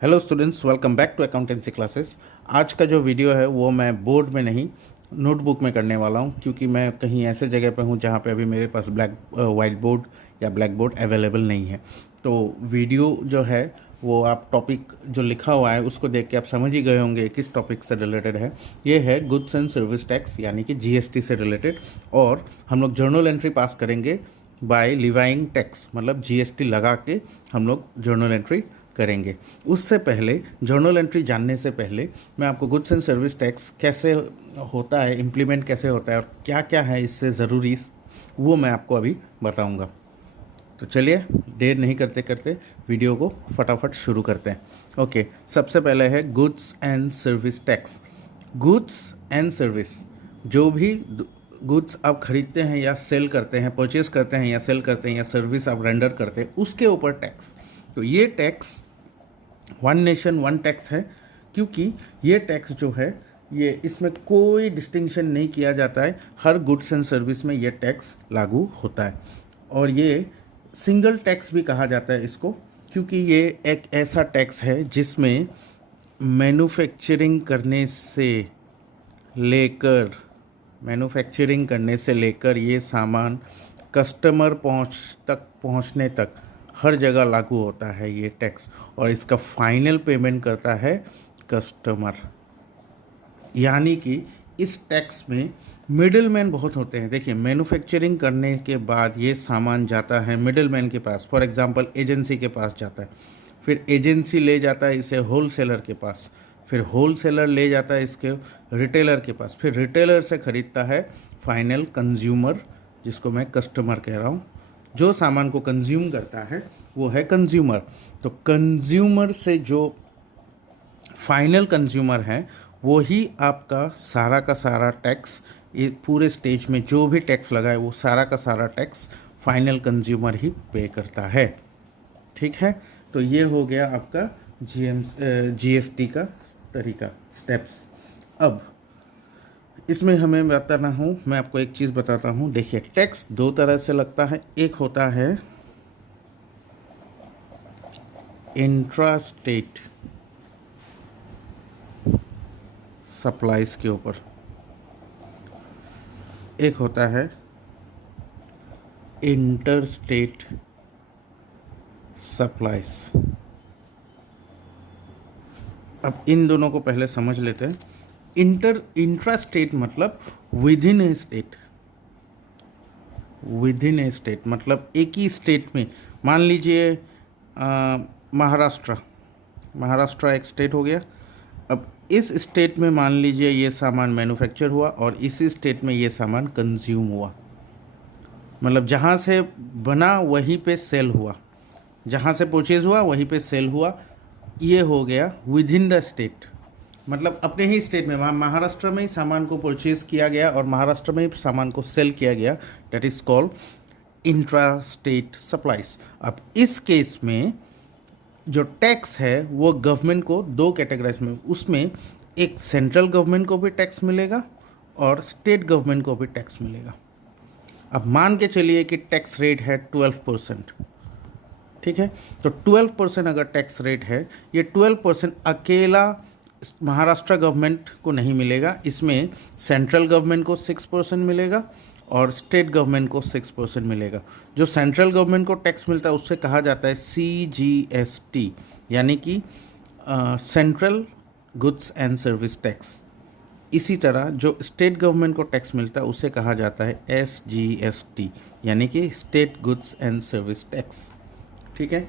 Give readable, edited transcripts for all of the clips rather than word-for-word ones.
Hello students, welcome back to accountancy classes. आज का जो वीडियो है वो मैं बोर्ड में नहीं नोटबुक में करने वाला हूँ, क्योंकि मैं कहीं ऐसे जगह पे हूँ जहाँ पे अभी मेरे पास वाइट बोर्ड या ब्लैक बोर्ड अवेलेबल नहीं है। तो वीडियो जो है वो आप टॉपिक जो लिखा हुआ है उसको देख के आप समझ ही गए होंगे किस टॉपिक से रिलेटेड है। ये है गुड्स एंड सर्विस टैक्स यानी कि जीएसटी से रिलेटेड, और हम लोग जर्नल एंट्री पास करेंगे बाय लिवाइंग टैक्स, मतलब जीएसटी लगा के हम लोग जर्नल एंट्री करेंगे। उससे पहले, जर्नल एंट्री जानने से पहले, मैं आपको गुड्स एंड सर्विस टैक्स कैसे होता है, इम्प्लीमेंट कैसे होता है और क्या क्या है इससे ज़रूरी, वो मैं आपको अभी बताऊंगा। तो चलिए देर नहीं करते करते वीडियो को फटाफट शुरू करते हैं। ओके, सबसे पहले है goods and service tax. Goods and service, जो भी गुड्स आप खरीदते हैं या सेल करते हैं, परचेज करते हैं या सेल करते हैं, या सर्विस आप रेंडर करते हैं, उसके ऊपर टैक्स। तो ये tax one nation one tax है, क्योंकि ये टैक्स जो है ये इसमें कोई डिस्टिंक्शन नहीं किया जाता है, हर गुड्स एंड सर्विस में ये टैक्स लागू होता है। और ये सिंगल टैक्स भी कहा जाता है इसको, क्योंकि ये एक ऐसा टैक्स है जिसमें मैन्युफैक्चरिंग करने से लेकर ये सामान कस्टमर पहुंचने तक हर जगह लागू होता है ये टैक्स, और इसका फाइनल पेमेंट करता है कस्टमर। यानी कि इस टैक्स में मिडिलमैन बहुत होते हैं। देखिए, मैन्युफैक्चरिंग करने के बाद ये सामान जाता है मिडिलमैन के पास, फॉर एग्जांपल एजेंसी के पास जाता है, फिर एजेंसी ले जाता है इसे होलसेलर के पास, फिर होलसेलर ले जाता है इसके रिटेलर के पास, फिर रिटेलर से ख़रीदता है फाइनल कंज्यूमर, जिसको मैं कस्टमर कह रहा हूँ। जो सामान को कंज्यूम करता है वो है कंज्यूमर। तो कंज्यूमर से जो फाइनल कंज्यूमर है वो ही आपका सारा का सारा टैक्स, ये पूरे स्टेज में जो भी टैक्स लगा है वो सारा का सारा टैक्स फाइनल कंज्यूमर ही पे करता है। ठीक है, तो ये हो गया आपका जीएसटी का तरीका, स्टेप्स। अब इसमें हमें बताना हूँ, मैं आपको एक चीज़ बताता हूँ। देखिए, टैक्स दो तरह से लगता है। एक होता है इंट्रा स्टेट सप्लाईज के ऊपर, एक होता है इंटर स्टेट सप्लाईज। अब इन दोनों को पहले समझ लेते हैं। इंट्रा स्टेट मतलब विद इन ए स्टेट, मतलब एक ही स्टेट में। मान लीजिए महाराष्ट्र एक स्टेट हो गया। अब इस स्टेट में मान लीजिए ये सामान मैन्युफैक्चर हुआ और इसी स्टेट में ये सामान कंज्यूम हुआ, मतलब जहाँ से बना वहीं पे सेल हुआ, जहाँ से परचेज हुआ वहीं पे सेल हुआ। ये हो गया विद इन द स्टेट, मतलब अपने ही स्टेट में, वहाँ महाराष्ट्र में ही सामान को परचेज किया गया और महाराष्ट्र में ही सामान को सेल किया गया। That is called intra state supplies. अब इस केस में जो टैक्स है वो गवर्नमेंट को दो कैटेगराइज में, उसमें एक सेंट्रल गवर्नमेंट को भी टैक्स मिलेगा और स्टेट गवर्नमेंट को भी टैक्स मिलेगा। अब मान के चलिए कि टैक्स रेट है 12%। ठीक है, तो 12% अगर टैक्स रेट है, ये 12% अकेला महाराष्ट्र गवर्नमेंट को नहीं मिलेगा, इसमें सेंट्रल गवर्नमेंट को 6% मिलेगा और स्टेट गवर्नमेंट को 6% मिलेगा। जो सेंट्रल गवर्नमेंट को टैक्स मिलता है उससे कहा जाता है CGST, यानी कि central goods and service tax. इसी तरह जो स्टेट गवर्नमेंट को टैक्स मिलता है उसे कहा जाता है SGST, यानी कि state goods and service tax. ठीक है,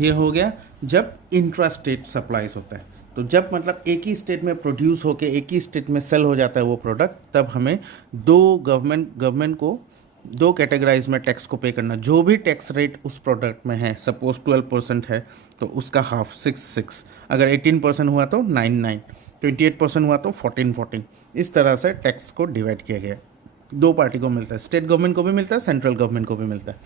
ये हो गया जब इंट्रा स्टेट सप्लाईज होता है। तो जब मतलब एक ही स्टेट में प्रोड्यूस होके एक ही स्टेट में सेल हो जाता है वो प्रोडक्ट, तब हमें दो गवर्नमेंट को दो कैटेगराइज में टैक्स को पे करना। जो भी टैक्स रेट उस प्रोडक्ट में है, सपोज 12% है तो उसका हाफ 6, अगर 18% हुआ तो 9, 28% हुआ तो 14। इस तरह से टैक्स को डिवाइड किया गया। दो पार्टी को मिलता है, स्टेट गवर्नमेंट को भी मिलता है, सेंट्रल गवर्नमेंट को भी मिलता है।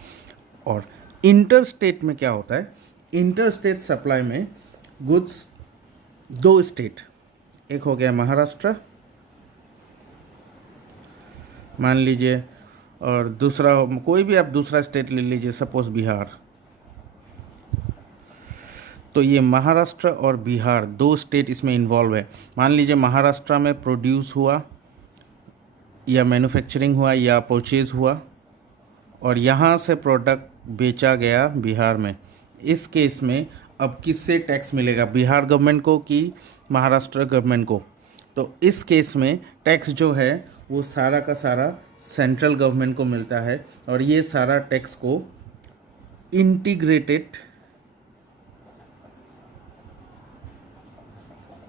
और इंटर स्टेट में क्या होता है, इंटर स्टेट सप्लाई में गुड्स दो स्टेट, एक हो गया महाराष्ट्र मान लीजिए, और दूसरा कोई भी आप दूसरा स्टेट ले लीजिए, सपोज बिहार। तो ये महाराष्ट्र और बिहार दो स्टेट इसमें इन्वॉल्व है। मान लीजिए महाराष्ट्र में प्रोड्यूस हुआ या मैन्युफैक्चरिंग हुआ या परचेज़ हुआ और यहाँ से प्रोडक्ट बेचा गया बिहार में। इस केस में अब किससे टैक्स मिलेगा, बिहार गवर्नमेंट को कि महाराष्ट्र गवर्नमेंट को? तो इस केस में टैक्स जो है वो सारा का सारा सेंट्रल गवर्नमेंट को मिलता है और ये सारा टैक्स को इंटीग्रेटेड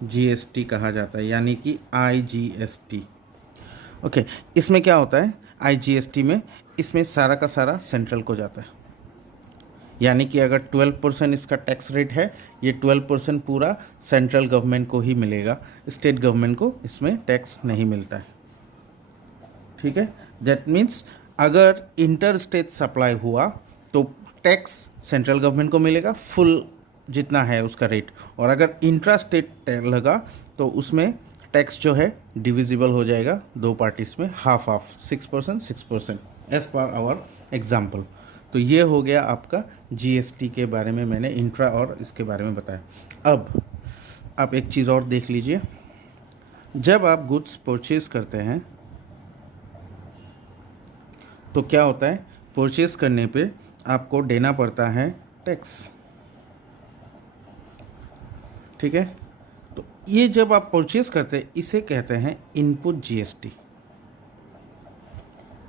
जीएसटी कहा जाता है, यानी कि आईजीएसटी। ओके, इसमें क्या होता है आईजीएसटी में, इसमें सारा का सारा सेंट्रल को जाता है, यानी कि अगर 12% इसका टैक्स रेट है, ये 12% पूरा सेंट्रल गवर्नमेंट को ही मिलेगा, स्टेट गवर्नमेंट को इसमें टैक्स नहीं मिलता है। ठीक है, दैट मीन्स अगर इंटर स्टेट सप्लाई हुआ तो टैक्स सेंट्रल गवर्नमेंट को मिलेगा फुल जितना है उसका रेट, और अगर इंट्रा स्टेट लगा तो उसमें टैक्स जो है डिविजिबल हो जाएगा दो पार्टीज में, half half 6% 6% as per our example. तो ये हो गया आपका जीएसटी के बारे में, मैंने इंट्रा और इसके बारे में बताया। अब आप एक चीज़ और देख लीजिए, जब आप गुड्स परचेज करते हैं तो क्या होता है, परचेज करने पे आपको देना पड़ता है टैक्स। ठीक है, तो ये जब आप परचेज करते हैं इसे कहते हैं इनपुट जीएसटी।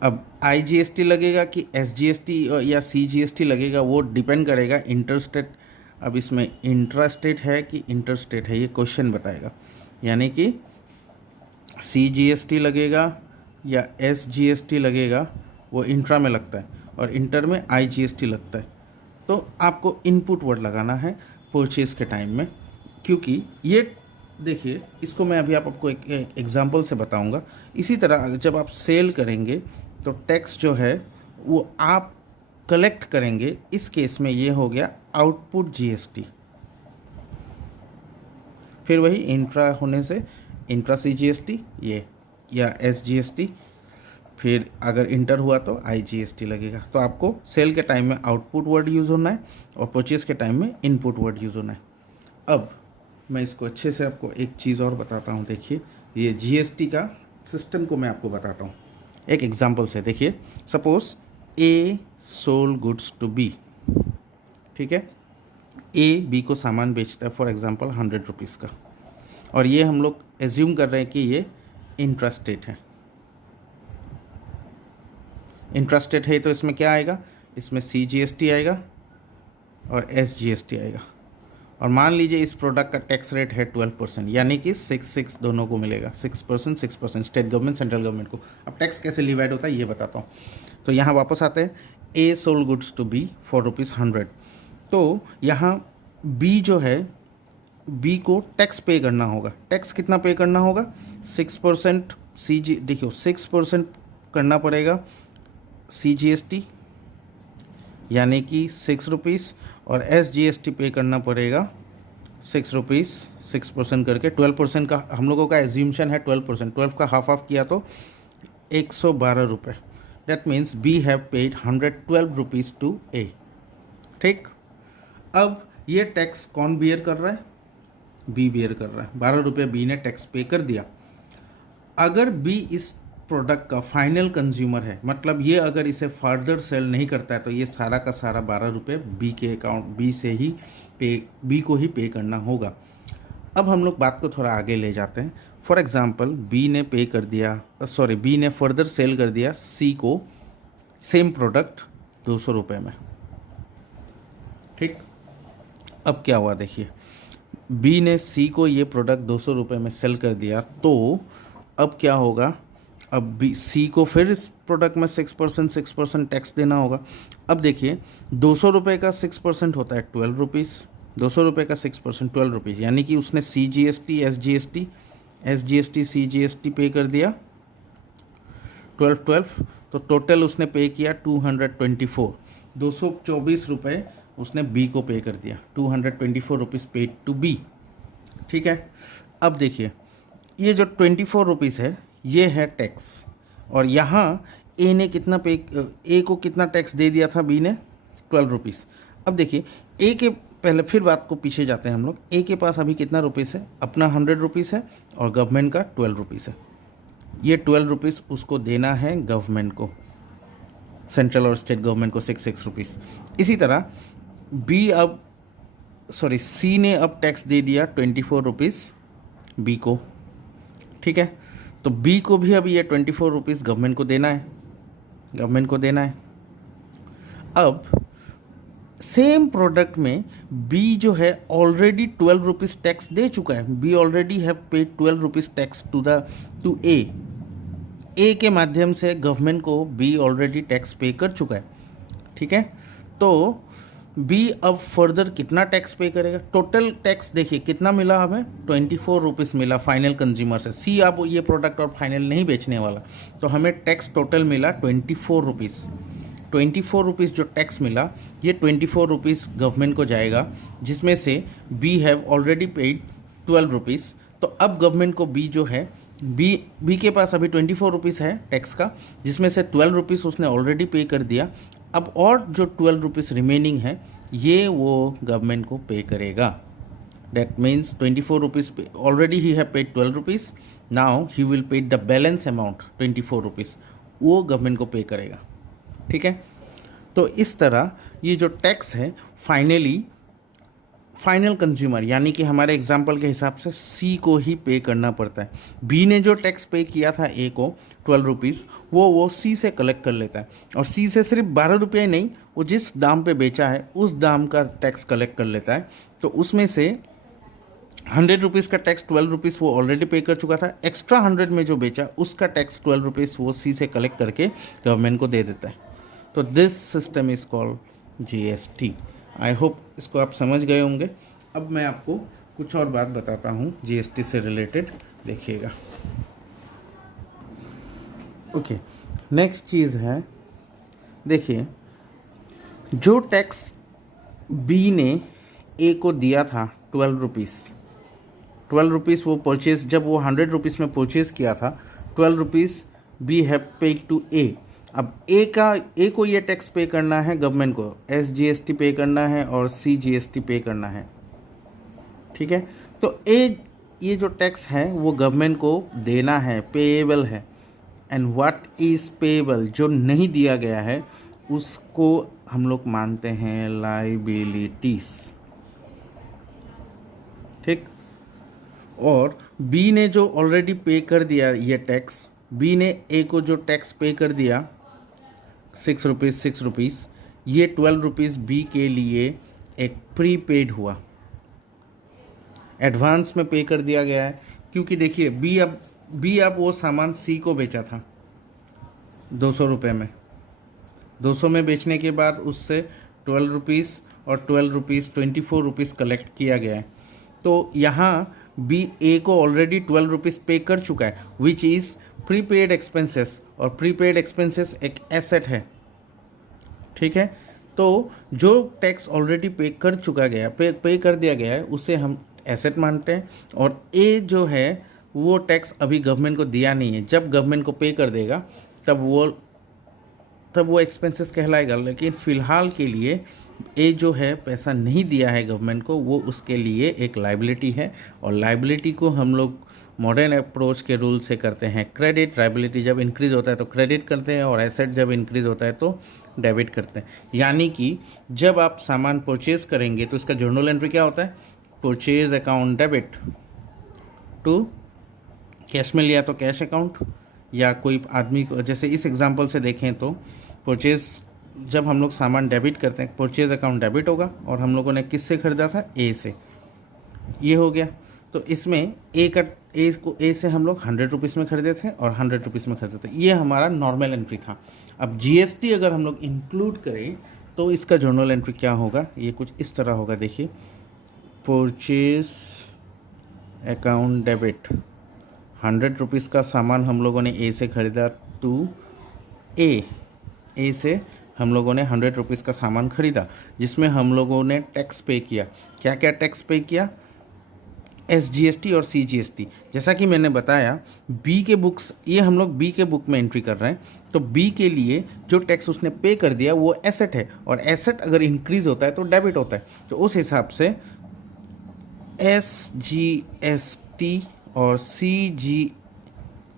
अब आईजीएसटी लगेगा कि एसजीएसटी या सीजीएसटी लगेगा वो डिपेंड करेगा इंटरस्टेट। अब इसमें इंट्रा स्टेट है कि इंटर स्टेट है ये क्वेश्चन बताएगा, यानी कि सीजीएसटी लगेगा या एसजीएसटी लगेगा, वो इंट्रा में लगता है और इंटर में आईजीएसटी लगता है। तो आपको इनपुट वर्ड लगाना है परचेज के टाइम में, क्योंकि ये देखिए इसको मैं अभी आपको एक एग्जांपल से बताऊंगा। इसी तरह जब आप सेल करेंगे तो टैक्स जो है वो आप कलेक्ट करेंगे, इस केस में ये हो गया आउटपुट जीएसटी। फिर वही इंट्रा होने से इंट्रा सीजीएसटी ये या एसजीएसटी, फिर अगर इंटर हुआ तो आईजीएसटी लगेगा। तो आपको सेल के टाइम में आउटपुट वर्ड यूज़ होना है और परचेज के टाइम में इनपुट वर्ड यूज़ होना है। अब मैं इसको अच्छे से आपको एक चीज़ और बताता हूँ। देखिए ये जीएसटी का सिस्टम को मैं आपको बताता हूँ एक एग्जांपल से। देखिए suppose A sold goods to B, ठीक है, ए बी को सामान बेचता है फॉर एग्जांपल 100 रुपीज़ का, और ये हम लोग एज्यूम कर रहे हैं कि ये इंट्रास्टेट है। इंट्रास्टेट है तो इसमें क्या आएगा, इसमें सीजीएसटी आएगा और एसजीएसटी आएगा। और मान लीजिए इस प्रोडक्ट का टैक्स रेट है 12%, यानी कि 6 दोनों को मिलेगा, 6% स्टेट गवर्नमेंट सेंट्रल गवर्नमेंट को। अब टैक्स कैसे डिवाइड होता है ये बताता हूँ। तो यहाँ वापस आते हैं, A sold goods to B for ₹100। तो यहाँ बी जो है, बी को टैक्स पे करना होगा। टैक्स कितना पे करना होगा, 6% देखियो 6% करना पड़ेगा सीजीएसटी, यानी कि 6 रुपीज़, और एसजीएसटी पे करना पड़ेगा 6 रुपीज़, 6% करके 12% का हम लोगों का एज्यूमशन है 12%, 12 का हाफ ऑफ किया तो 112 रुपये। That means B have paid 112 rupees to A. ठीक, अब ये टैक्स कौन बियर कर रहा है, बी बियर कर रहा है। 12 रुपये बी ने टैक्स पे कर दिया। अगर बी इस प्रोडक्ट का फाइनल कंज्यूमर है, मतलब ये अगर इसे फर्दर सेल नहीं करता है तो ये सारा का सारा 12 रुपये बी के अकाउंट, बी से ही बी को ही पे करना होगा। अब हम लोग बात को थोड़ा आगे ले जाते हैं। फॉर एग्जांपल बी ने पे कर दिया, बी ने फर्दर सेल कर दिया सी को सेम प्रोडक्ट 200 रुपये में। ठीक, अब क्या हुआ देखिए, बी ने सी को ये प्रोडक्ट 200 रुपये में सेल कर दिया, तो अब क्या होगा, अब बी सी को फिर इस प्रोडक्ट में 6% टैक्स देना होगा। अब देखिए 200 रुपये का 6% होता है 12 रुपीज़, 200 रुपये का 6% 12 रुपीज़, यानी कि उसने सीजीएसटी एसजीएसटी सीजीएसटी पे कर दिया 12, तो टोटल उसने पे किया 224, 224 रुपये उसने बी को पे कर दिया, 224 रुपीज़ पेड टू बी। ठीक है, अब देखिए ये जो 24 रुपीज़ है ये है टैक्स, और यहाँ ए ने कितना पे, ए को कितना टैक्स दे दिया था बी ने, 12 रुपीज़। अब देखिए ए के पहले फिर बात को पीछे जाते हैं हम लोग। ए के पास अभी कितना रुपीस है, अपना 100 रुपीस है और गवर्नमेंट का 12 रुपीस है। ये 12 रुपीस उसको देना है गवर्नमेंट को, सेंट्रल और स्टेट गवर्नमेंट को 6 रुपीस। इसी तरह सी ने अब टैक्स दे दिया 24 रुपीस बी को, ठीक है। तो बी को भी अब ये 24 रुपीस गवर्नमेंट को देना है, अब सेम प्रोडक्ट में बी जो है ऑलरेडी 12 रुपीस टैक्स दे चुका है। B already have paid 12 rupees tax to A के माध्यम से गवर्नमेंट को बी ऑलरेडी टैक्स पे कर चुका है, ठीक है। तो बी अब फर्दर कितना टैक्स पे करेगा, टोटल टैक्स देखिए कितना मिला हमें, 24 रुपीस मिला फाइनल कंज्यूमर से। सी अब ये प्रोडक्ट और फाइनल नहीं बेचने वाला, तो हमें टैक्स टोटल मिला 24 रुपीस। 24 रुपीस जो टैक्स मिला, ये 24 रुपीस गवर्नमेंट को जाएगा, जिसमें से B have already paid 12 rupees. तो अब गवर्नमेंट को बी जो है, बी के पास अभी 24 रुपीस है टैक्स का, जिसमें से 12 रुपीस उसने ऑलरेडी पे कर दिया। अब और जो 12 रुपीस रिमेनिंग है, ये वो गवर्नमेंट को पे करेगा। That means 24 rupees already he have paid 12 rupees, now he will pay the balance amount 24 rupees, वो गवर्नमेंट को पे करेगा, ठीक है। तो इस तरह ये जो टैक्स है फाइनल कंज्यूमर, यानी कि हमारे एग्जाम्पल के हिसाब से सी को ही पे करना पड़ता है। बी ने जो टैक्स पे किया था ए को 12 रुपीस, वो सी से कलेक्ट कर लेता है, और सी से सिर्फ 12 रुपये नहीं, वो जिस दाम पे बेचा है उस दाम का टैक्स कलेक्ट कर लेता है। तो उसमें से 100 रुपीज़ का टैक्स 12 रुपीस वो ऑलरेडी पे कर चुका था, एक्स्ट्रा 100 में जो बेचा उसका टैक्स 12 रुपीस वो सी से कलेक्ट करके गवर्नमेंट को दे देता है। तो this system is called GST. I hope इसको आप समझ गए होंगे। अब मैं आपको कुछ और बात बताता हूँ जीएसटी से रिलेटेड, देखिएगा। ओके, नेक्स्ट चीज़ है, देखिए जो टैक्स बी ने ए को दिया था 12 रुपीस वो परचेज, जब वो 100 रुपीस में परचेज किया था, 12 rupees B have paid to A. अब ए को ये टैक्स पे करना है गवर्नमेंट को, एस जीएसटी पे करना है और सी जीएसटी पे करना है, ठीक है। तो ये जो टैक्स है वो गवर्नमेंट को देना है, पेएबल है। एंड व्हाट इज पेएबल, जो नहीं दिया गया है उसको हम लोग मानते हैं लाइबिलिटीज, ठीक। और बी ने जो ऑलरेडी पे कर दिया ये टैक्स, बी ने ए को जो टैक्स पे कर दिया 6 रुपीस, ये 12 रुपीस बी के लिए एक प्रीपेड हुआ, एडवांस में पे कर दिया गया है। क्योंकि देखिए बी अब वो सामान सी को बेचा था 200 रुपये में, 200 में बेचने के बाद उससे 12 रुपीस और 12 रुपीस 24 रुपीस कलेक्ट किया गया है। तो यहाँ बी ए को ऑलरेडी 12 रुपीस पे कर चुका है, विच इज़ प्रीपेड एक्सपेंसेस, और प्रीपेड एक्सपेंसेस एक एसेट है, ठीक है। तो जो टैक्स ऑलरेडी पे कर चुका गया, पे कर दिया गया है, उसे हम एसेट मानते हैं। और ए जो है वो टैक्स अभी गवर्नमेंट को दिया नहीं है, जब गवर्नमेंट को पे कर देगा तब वो एक्सपेंसेस कहलाएगा। लेकिन फ़िलहाल के लिए ए जो है पैसा नहीं दिया है गवर्नमेंट को, वो उसके लिए एक लाइबिलिटी है। और लाइबिलिटी को हम लोग मॉडर्न अप्रोच के रूल से करते हैं क्रेडिट। लाइबिलिटी जब इंक्रीज़ होता है तो क्रेडिट करते हैं, और एसेट जब इंक्रीज़ होता है तो डेबिट करते हैं। यानी कि जब आप सामान परचेज़ करेंगे तो इसका जर्नल एंट्री क्या होता है, purchase account debit to, cash में लिया तो कैश अकाउंट, या कोई आदमी को, जैसे इस एग्जांपल से देखें तो परचेज, जब हम लोग सामान डेबिट करते हैं परचेज अकाउंट डेबिट होगा, और हम लोगों ने किससे ख़रीदा था, ए से, ये हो गया। तो इसमें ए से हम लोग 100 रुपीज़ में खरीदे थे और 100 रुपीज़ में खरीदे थे, ये हमारा नॉर्मल एंट्री था। अब जीएसटी अगर हम लोग इंक्लूड करें तो इसका जर्नल एंट्री क्या होगा, ये कुछ इस तरह होगा। देखिए, परचेज अकाउंट डेबिट, 100 रुपीज़ का सामान हम लोगों ने ए से ख़रीदा टू ए से हम लोगों ने 100 रुपीज़ का सामान ख़रीदा, जिसमें हम लोगों ने टैक्स पे किया। क्या क्या टैक्स पे किया, SGST और CGST। जैसा कि मैंने बताया बी के बुक्स, ये हम लोग बी के बुक में एंट्री कर रहे हैं, तो बी के लिए जो टैक्स उसने पे कर दिया वो एसेट है, और एसेट अगर इंक्रीज होता है तो डेबिट होता है, तो उस हिसाब से SGST और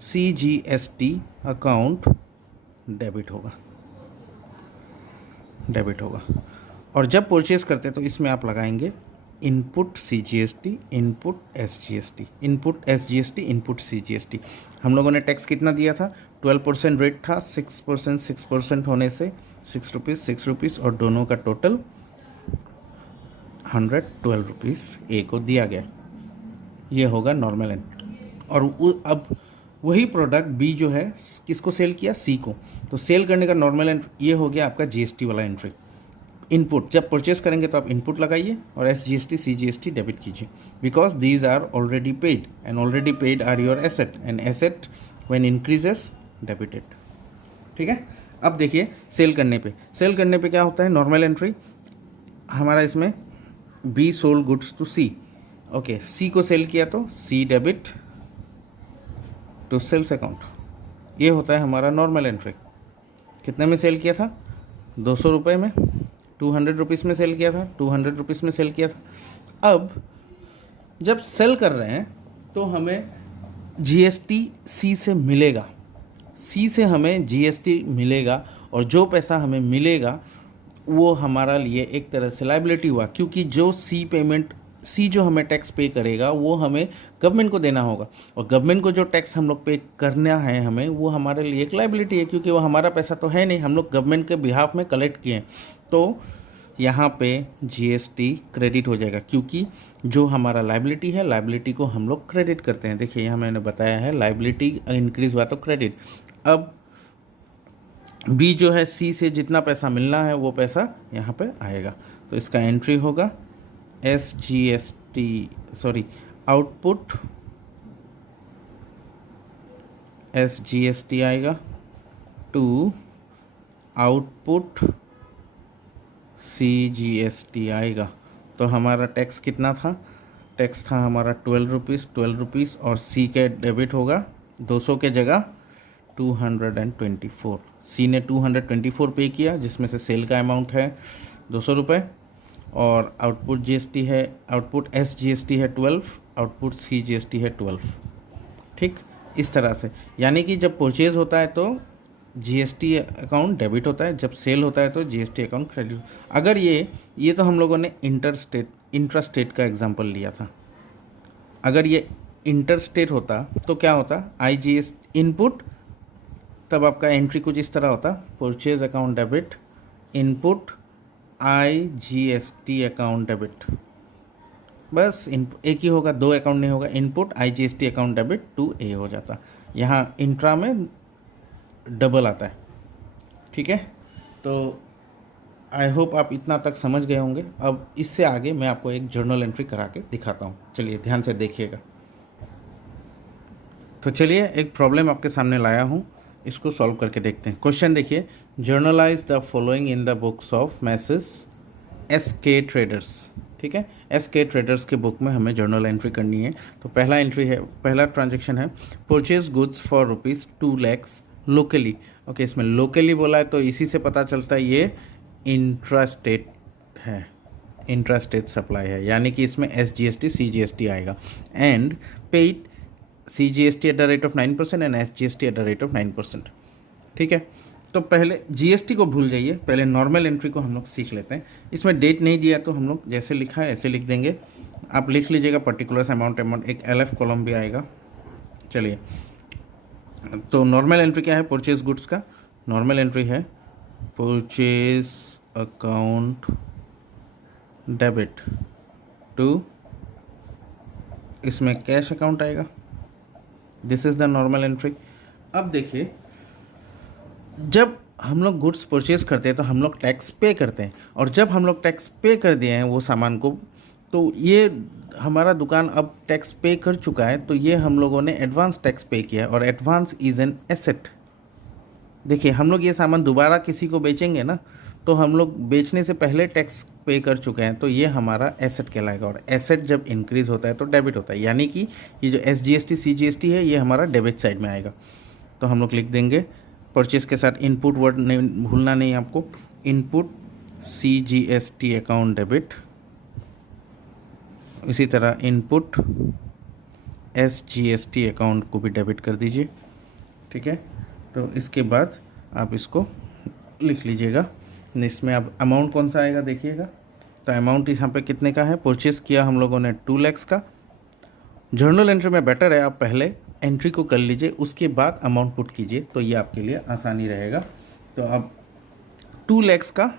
CGST अकाउंट डेबिट होगा, डेबिट होगा। और जब परचेज करते हैं तो इसमें आप लगाएंगे input CGST, input SGST, input SGST, input CGST। हम लोगों ने टैक्स कितना दिया था, 12% रेट था, 6% होने से 6 रुपीज़ 6 रुपीज़, और दोनों का टोटल 112 रुपीज़ ए को दिया गया। ये होगा नॉर्मल एंट्री। और अब वही प्रोडक्ट बी जो है किसको सेल किया, सी को, तो सेल करने का नॉर्मल एंट्री ये हो गया आपका GST वाला एंट्री। इनपुट जब परचेस करेंगे तो आप इनपुट लगाइए और SGST CGST डेबिट कीजिए, because these are already paid and already paid are your asset, and asset when increases debited. ठीक है। अब देखिए सेल करने पे क्या होता है, नॉर्मल एंट्री हमारा इसमें B sold goods to C. Okay, C को सेल किया तो C debit to sales account, ये होता है हमारा नॉर्मल एंट्री। कितने में सेल किया था, 200 रुपये में, 200 रुपीज़ में सेल किया था, 200 रुपीज़ में सेल किया था। अब जब सेल कर रहे हैं तो हमें GST सी से मिलेगा, सी से हमें GST मिलेगा, और जो पैसा हमें मिलेगा वो हमारा लिए एक तरह से लायबिलिटी हुआ, क्योंकि जो सी जो हमें टैक्स पे करेगा वो हमें गवर्नमेंट को देना होगा, और गवर्नमेंट को जो टैक्स हम लोग पे करना है हमें, वो हमारे लिए एक लायबिलिटी है, क्योंकि वो हमारा पैसा तो है नहीं, हम लोग गवर्नमेंट के बिहाफ में कलेक्ट किए हैं। तो यहाँ पे GST क्रेडिट हो जाएगा, क्योंकि जो हमारा लायबिलिटी है, लायबिलिटी को हम लोग क्रेडिट करते हैं। देखिए यहाँ मैंने बताया है लायबिलिटी इंक्रीज हुआ तो क्रेडिट। अब बी जो है सी से जितना पैसा मिलना है वो पैसा यहाँ पे आएगा, तो इसका एंट्री होगा आउटपुट SGST आएगा टू आउटपुट CGST आएगा। तो हमारा टैक्स कितना था, टैक्स था हमारा 12 रुपीज़, और सी के डेबिट होगा 200 के जगह 224। सी ने 224 पे किया, जिसमें से सेल का अमाउंट है 200 रुपये, और आउटपुट GST है, आउटपुट SGST है 12, आउटपुट CGST है 12। ठीक, इस तरह से, यानी कि जब परचेज होता है तो GST अकाउंट डेबिट होता है, जब सेल होता है तो GST अकाउंट क्रेडिट। अगर ये तो हम लोगों ने इंट्रास्टेट का एग्जांपल लिया था। अगर ये इंटरस्टेट होता तो क्या होता, IGS इनपुट, तब आपका एंट्री कुछ इस तरह होता, purchase account debit, input IGST account debit. बस एक ही होगा, दो अकाउंट नहीं होगा, input IGST account debit to A हो जाता। यहाँ इंट्रा में डबल आता है। ठीक है, तो आई होप आप इतना तक समझ गए होंगे। अब इससे आगे मैं आपको एक जर्नल एंट्री करा के दिखाता हूँ, चलिए ध्यान से देखिएगा। तो चलिए एक प्रॉब्लम आपके सामने लाया हूँ, इसको सॉल्व करके देखते हैं। क्वेश्चन देखिए, generalized the following in the books of message SK traders. ठीक है, SK ट्रेडर्स के बुक में हमें जर्नल एंट्री करनी है। तो पहला एंट्री है, पहला ट्रांजेक्शन है, purchase goods for ₹2 lakhs locally. Okay, इसमें लोकली बोला है तो इसी से पता चलता है ये इंट्रास्टेट है, इंट्रास्टेट सप्लाई है, यानी कि इसमें SGST CGST आएगा। And paid CGST eight the rate of 9% and SGST at the rate of 9%। ठीक है, तो पहले GST को भूल जाइए, पहले नॉर्मल एंट्री को हम लोग सीख लेते हैं। इसमें डेट नहीं दिया तो हम लोग जैसे लिखा है ऐसे लिख देंगे। आप लिख लीजिएगा पर्टिकुलर अमाउंट, एक LF कॉलम भी आएगा। चलिए, तो नॉर्मल एंट्री क्या है, परचेज गुड्स का नॉर्मल एंट्री है परचेज अकाउंट डेबिट टू, इसमें कैश अकाउंट आएगा। This is the normal entry. अब देखिए, जब हम लोग गुड्स परचेज करते हैं तो हम लोग टैक्स पे करते हैं, और जब हम लोग टैक्स पे कर दिए हैं वो सामान को, तो ये हमारा दुकान अब टैक्स पे कर चुका है, तो ये हम लोगों ने एडवांस टैक्स पे किया है, और एडवांस इज़ एन एसेट। देखिए, हम लोग ये सामान दोबारा किसी को बेचेंगे ना, तो हम लोग बेचने से पहले टैक्स पे कर चुके हैं, तो ये हमारा एसेट कहलाएगा। और एसेट जब इंक्रीज़ होता है तो डेबिट होता है, यानी कि ये जो SGST CGST है ये हमारा डेबिट साइड में आएगा। तो हम लोग लिख देंगे परचेस के साथ इनपुट वर्ड नहीं भूलना नहीं आपको, इनपुट CGST अकाउंट डेबिट, इसी तरह इनपुट SGST अकाउंट को भी डेबिट कर दीजिए, ठीक है। तो इसके बाद आप इसको लिख लीजिएगा। इसमें अब अमाउंट कौन सा आएगा देखिएगा। तो अमाउंट यहाँ पे कितने का है, परचेस किया हम लोगों ने 2 लाख का। जर्नल एंट्री में बेटर है आप पहले एंट्री को कर लीजिए, उसके बाद अमाउंट पुट कीजिए, तो ये आपके लिए आसानी रहेगा। तो अब 2 लाख का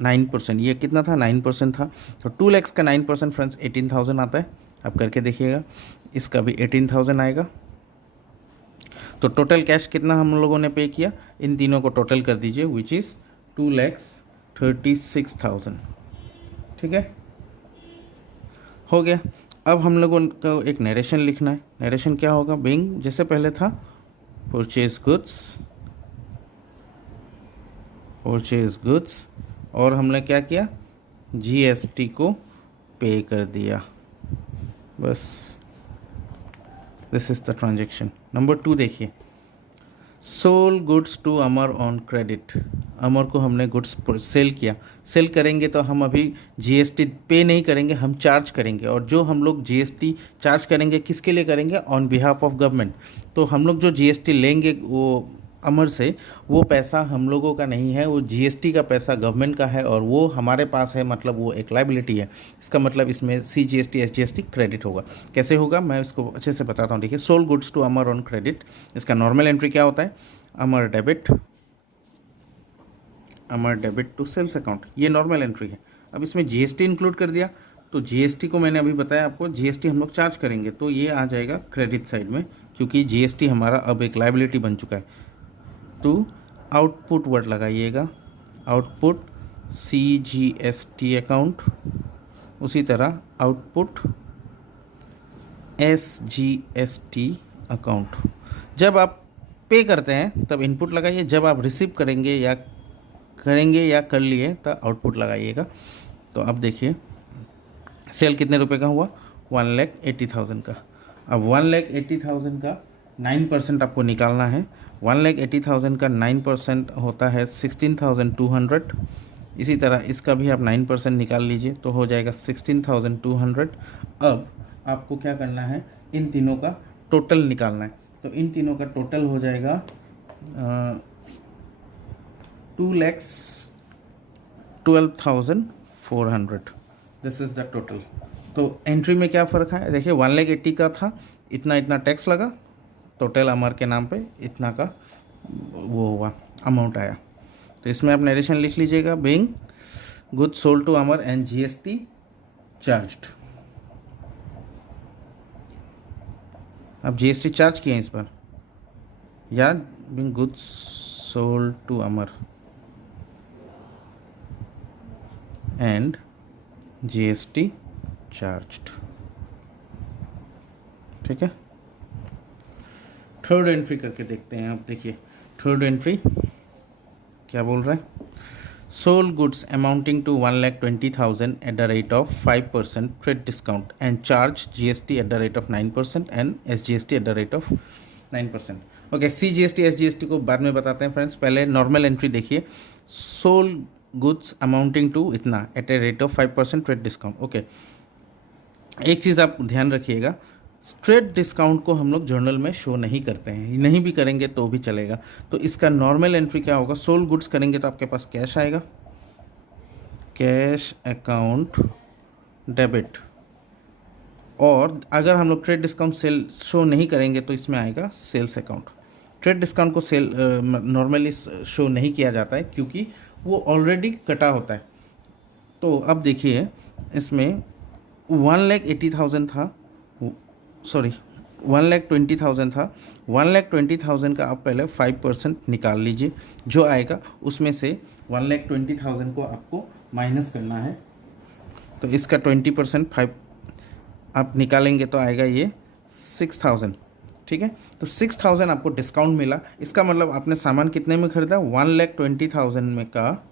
9%, ये कितना था 9% था, तो 2 लाख का 9% फ्रेंड्स 18,000 आता है। आप करके देखिएगा, इसका भी 18,000 आएगा। तो टोटल कैश कितना हम लोगों ने पे किया, इन तीनों को टोटल कर दीजिए, विच इज़ 2,36,000, ठीक है, हो गया। अब हम लोगों को एक नरेशन लिखना है। नरेशन क्या होगा, बीइंग जैसे पहले था परचेज गुड्स, और हमने क्या किया, GST को पे कर दिया, बस। This is the transaction. Number 2 देखिए, sold goods to Amar on credit. Amar को हमने गुड्स सेल किया। सेल करेंगे तो हम अभी GST पे नहीं करेंगे, हम चार्ज करेंगे। और जो हम लोग GST चार्ज करेंगे किसके लिए करेंगे, ऑन बिहाफ ऑफ गवर्नमेंट। तो हम लोग जो GST लेंगे वो अमर से, वो पैसा हम लोगों का नहीं है, वो GST का पैसा गवर्नमेंट का है, और वो हमारे पास है, मतलब वो एक लाइबिलिटी है। इसका मतलब इसमें CGST SGST क्रेडिट होगा। कैसे होगा मैं इसको अच्छे से बताता हूँ। देखिए, sold goods to Amar on credit, इसका नॉर्मल एंट्री क्या होता है, Amar debit to sales account, ये नॉर्मल एंट्री है। अब इसमें GST इंक्लूड कर दिया, तो GST को मैंने अभी बताया आपको, GST हम लोग चार्ज करेंगे, तो ये आ जाएगा क्रेडिट साइड में, क्योंकि GST हमारा अब एक लाइबिलिटी बन चुका है। तो आउटपुट वर्ड लगाइएगा, आउटपुट CGST अकाउंट, उसी तरह आउटपुट SGST अकाउंट। जब आप पे करते हैं तब इनपुट लगाइए, जब आप रिसीव करेंगे या कर लिए तब आउटपुट लगाइएगा। तो अब देखिए, सेल कितने रुपए का हुआ, 1,80,000 का। अब 1,80,000 का 9% आपको निकालना है। 1,80,000 का 9% होता है 16,200। इसी तरह इसका भी आप 9% निकाल लीजिए, तो हो जाएगा 16,200। अब आपको क्या करना है, इन तीनों का टोटल निकालना है। तो इन तीनों का टोटल हो जाएगा 2,12,400। This is the total. तो एंट्री में क्या फ़र्क है, देखिए 1,80,000 का था, इतना टैक्स लगा, टोटल अमर के नाम पे इतना का वो हुआ, अमाउंट आया। तो इसमें आप नरेशन लिख लीजिएगा, being goods sold to Amar and GST charged. अब GST चार्ज किए इस पर, या being goods sold to Amar and GST charged, ठीक है। थर्ड एंट्री करके देखते हैं। आप देखिए, थर्ड एंट्री क्या बोल रहा है, sold goods amounting to 1,20,000 at the rate of 5% trade discount and charge GST at the rate of 9% and SGST at the rate of 9%। Okay, CGST SGST को बाद में बताते हैं फ्रेंड्स, पहले नॉर्मल एंट्री देखिए, सोल गुड्स अमाउंटिंग टू इतना at a rate of 5% trade discount. Okay, एक चीज़ आप ध्यान रखिएगा, ट्रेड डिस्काउंट को हम लोग जर्नल में शो नहीं करते हैं, नहीं भी करेंगे तो भी चलेगा। तो इसका नॉर्मल एंट्री क्या होगा, सोल गुड्स करेंगे तो आपके पास कैश आएगा, कैश अकाउंट डेबिट, और अगर हम लोग ट्रेड डिस्काउंट सेल शो नहीं करेंगे तो इसमें आएगा सेल्स अकाउंट। ट्रेड डिस्काउंट को सेल नॉर्मली शो नहीं किया जाता है क्योंकि वो ऑलरेडी कटा होता है। तो अब देखिए, इसमें 1,80,000 था, सॉरी 1,20,000 था, 1,20,000 का आप पहले 5% निकाल लीजिए, जो आएगा उसमें से 1,20,000 को आपको माइनस करना है। तो इसका 20% 5 आप निकालेंगे तो आएगा ये 6,000, ठीक है। तो 6,000 आपको डिस्काउंट मिला, इसका मतलब आपने सामान कितने में ख़रीदा, 1,20,000 में का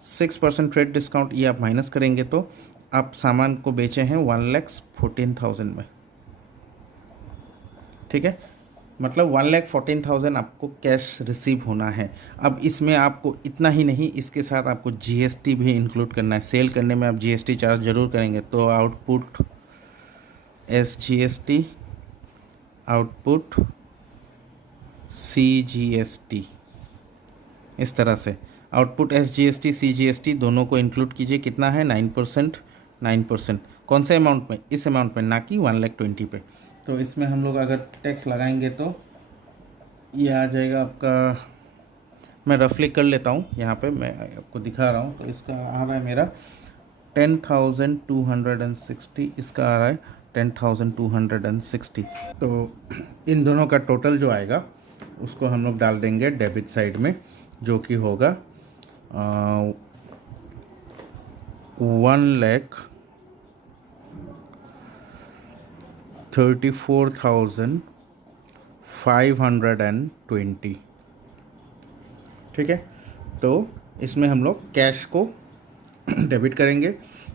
6% ट्रेड डिस्काउंट ये आप माइनस करेंगे तो आप सामान को बेचे हैं 1,14,000 में, ठीक है। मतलब 1,14,000 आपको कैश रिसीव होना है। अब इसमें आपको इतना ही नहीं, इसके साथ आपको जीएसटी भी इंक्लूड करना है। सेल करने में आप जीएसटी चार्ज ज़रूर करेंगे, तो आउटपुट SGST, आउटपुट CGST, इस तरह से आउटपुट SGST CGST दोनों को इंक्लूड कीजिए। कितना है? 9%। 9% कौन से अमाउंट में? इस अमाउंट में, ना कि 1,20,000 पे। तो इसमें हम लोग अगर टैक्स लगाएंगे तो ये आ जाएगा आपका, मैं रफली कर लेता हूँ यहाँ पे, मैं आपको दिखा रहा हूँ। तो इसका आ रहा है मेरा 10,260, इसका आ रहा है 10,260। तो इन दोनों का टोटल जो आएगा उसको हम लोग डाल देंगे डेबिट साइड में, जो कि होगा 1,34,520, ठीक है। तो इसमें हम लोग कैश को डेबिट करेंगे।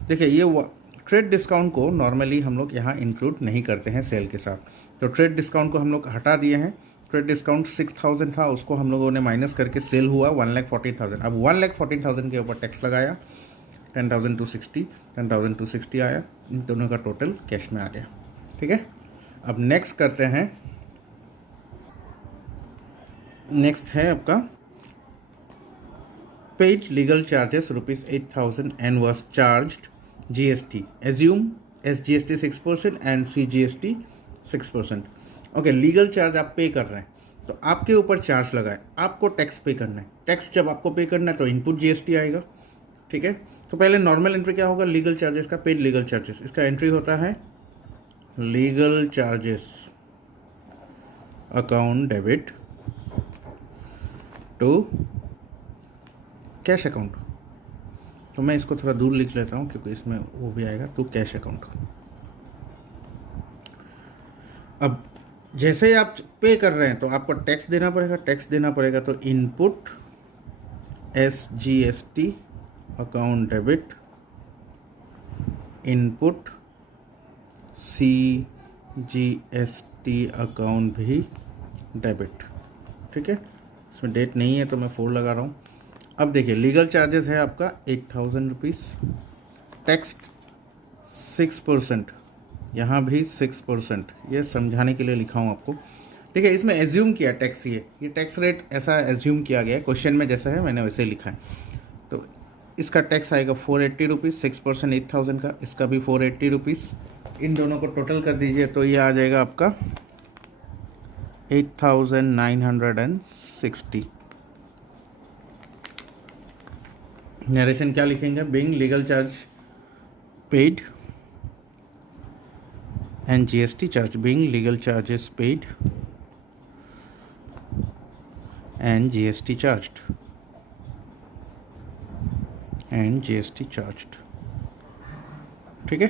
देखिए, ये ट्रेड डिस्काउंट को नॉर्मली हम लोग यहाँ इंक्लूड नहीं करते हैं सेल के साथ, तो ट्रेड डिस्काउंट को हम लोग हटा दिए हैं। ट्रेड डिस्काउंट 6,000 था, उसको हम लोगों ने माइनस करके सेल हुआ 1,40,000। अब 1,14,000 के ऊपर टैक्स लगाया, 10,260 आया। इन दोनों का टोटल कैश में आ गया, ठीक है। अब नेक्स्ट करते हैं, नेक्स्ट है आपका paid legal charges ₹8,000 and was charged GST. Assume SGST 6% and CGST 6%. Okay, legal charge आप पे कर रहे हैं तो आपके ऊपर चार्ज लगा है, आपको टैक्स पे करना है। टैक्स जब आपको पे करना है तो इनपुट GST आएगा, ठीक है। तो पहले नॉर्मल एंट्री क्या होगा? लीगल चार्जेस का, पेड लीगल चार्जेस, इसका एंट्री होता है legal charges account debit to cash account. तो मैं इसको थोड़ा दूर लिख लेता हूँ क्योंकि इसमें वो भी आएगा, तो कैश अकाउंट। अब जैसे ही आप पे कर रहे हैं तो आपको टैक्स देना पड़ेगा, टैक्स देना पड़ेगा। तो input SGST account debit, input CGST account भी डेबिट, ठीक है। इसमें डेट नहीं है तो मैं 4 लगा रहा हूँ। अब देखिए, लीगल चार्जेस है आपका 8,000 रुपीज़, टैक्स 6%, यहाँ भी 6%, ये समझाने के लिए लिखा हूँ आपको, ठीक है। इसमें एज्यूम किया टैक्स, ये टैक्स रेट ऐसा एज्यूम किया गया है, क्वेश्चन में जैसा है मैंने वैसे लिखा है। तो इसका टैक्स आएगा 480 रुपीज़, 6% 8,000 का, इसका भी 480 रुपीज़। इन दोनों को टोटल कर दीजिए तो ये आ जाएगा आपका 8,960। नरेशन क्या लिखेंगे? Being legal charge paid and GST charge, being legal charges paid and GST charged, and GST charged, ठीक है।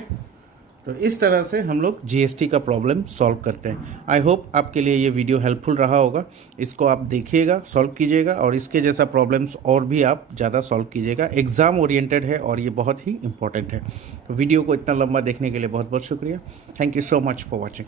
तो इस तरह से हम लोग GST का प्रॉब्लम सॉल्व करते हैं। आई होप आपके लिए ये वीडियो हेल्पफुल रहा होगा। इसको आप देखिएगा, सॉल्व कीजिएगा, और इसके जैसा प्रॉब्लम्स और भी आप ज़्यादा सॉल्व कीजिएगा। एग्ज़ाम ओरिएंटेड है और ये बहुत ही इंपॉर्टेंट है। तो वीडियो को इतना लंबा देखने के लिए बहुत बहुत शुक्रिया। Thank you so much for watching.